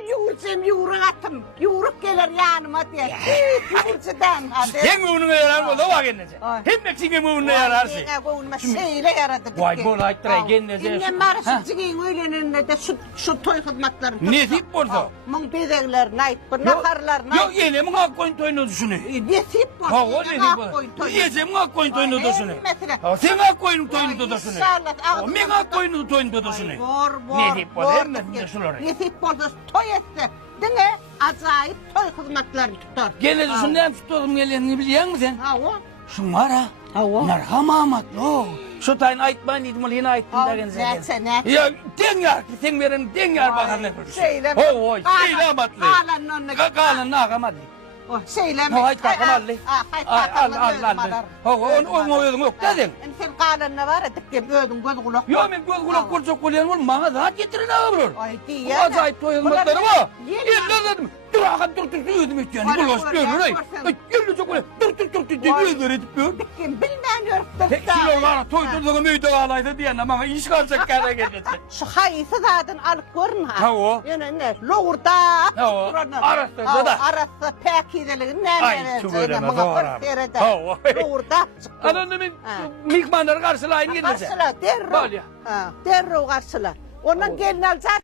Yoğursam yoğuruk atım. Yoğuruk gelir yanıma diye. Yoğursadan hadi. Sen önüne yarar mı da var kendisi. Hem de senin önüne yararsın. Olma şeyle yaradı. Vay bol ayttıra kendisi. İnne marşı cigin öğleninde de şu toy hizmetlerini. Ne deyip bolsa? Mın bedeklerini ayıp, nakarlarını Yok yine mi koyun toyunu düşünü. Ne deyip bolsa? Ha o ne deyip bolsa? Yiyeceğim koyun toyunu düşünü. Sen koyun toyunu düşünü. İnşallah. Men koyun toyunu düşünü. Bor. Ne deyip bolsa? Hem de şunları. Ne deyip bolsa toy etse. Dine acayip toy hizmetlerini tutar. Gene düşünden tutalım geleni biliyor musun sen? Ha o. Şun var ha. Ha o. Merhamatlı. Şu tayın aytman idim yine ayttın da kendisi. Ne? Ya den yar ki sen verin den yar bakan ne görürsün. Şeyle. Ho şeyle amatlı. Kalanın önüne. Kalanın akamadlı. O şeyleme. Hayt kakamallı. Onu oyun yok dedin. Sen kalanına var ya tıkke böldün göz kulak. Yo men göz kulak kurcak kulyan var bana da getirin ağır. Ay Bu diye. acayip toyulmakları var. Yeni- Yerlerden dur ödüm içeceğini. Bu loş görür ay. Gülü çok öyle. Dur diyor edip diyor. Kim bilmem Tek kilo var toydurduğum müydü ağlaydı diyen ama iş kalacak kara gelmesi. Şu hayısı zaten alıp görün ha. Ha o. Yani ne? Loğurda. Ha o. Arası da da. Arası pek iyilerin ne Ay çok öyle mi doğru. Ha o. Loğurda. Anonun mikmanları karşılayın gelirse. Karşıla derro. Bal ya. Derro karşıla. Ondan gelin alacak.